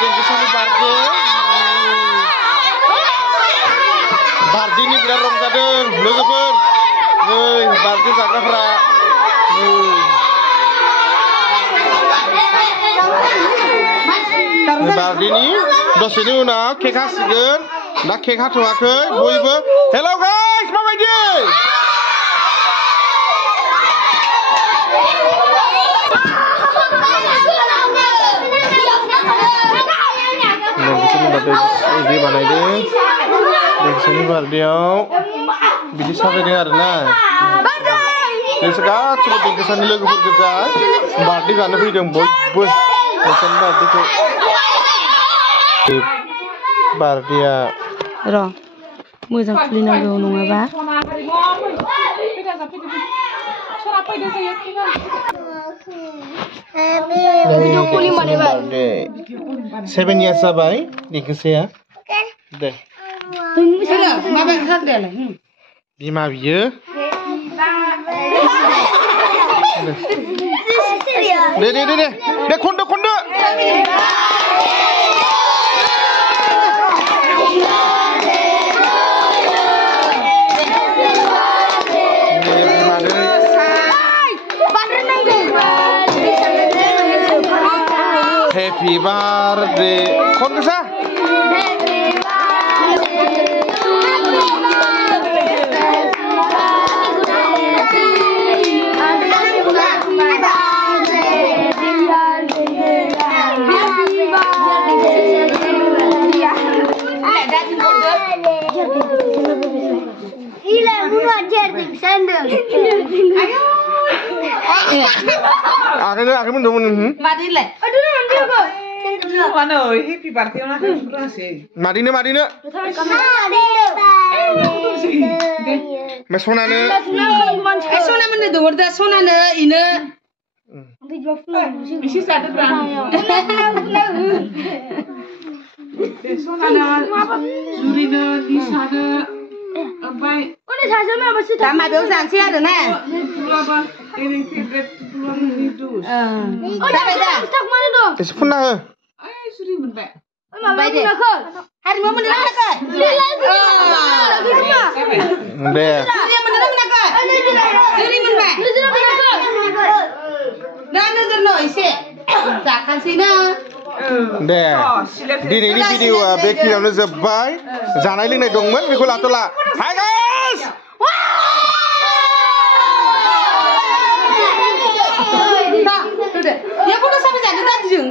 देंखोसानि birthday बार्थडेनि बिराद रंजादों लोगोफोर नै बार्थडे जाग्राफोरा बार्थडेनि दसेनि उनाव केक हासिगोन दा केक हाथ'वाखै बयबो हेलौ गाइस माबायदि बिदि बानायदों देंखोसानि बार्थडेआव बिदि साजायदों आरोना नोंसोर गासिबो देंखोसानि लोगोफोर गोजा बार्थडे जानो फैदों बयबो देंखोसानि बार्थडेखौ बार्थडेआ र' मोजां खुलिनांगौ नङाबा 7 years जाबाय देंखोसाया दे बिमा बियो दे खनदो Happy birthday con cái sao cái mình đúng không? Mà đi lại. Con ơi, happy birthday nó ra gì? Mà đi nữa. Mà Sona nữa. Sona mình được rồi, Sona nữa, ina. Mình sẽ ra được ra. Sona nữa, Suri nữa, Lisa nữa. Bye. Làm mà được dàn xe rồi nè. Telepon lah. Baik deh. Hari mau mana nak? Deh. Hari mana nak? Hari mana? Dah nazar no isi. Takkan sih na. Deh. Dineनि भिडिअ'आ बेखिनियावनो जोबबाय जानाय लोंनाय दंमोन बेखौ लाथ'ला hi guys Ya, kau dah sampai jadi tadi jeng.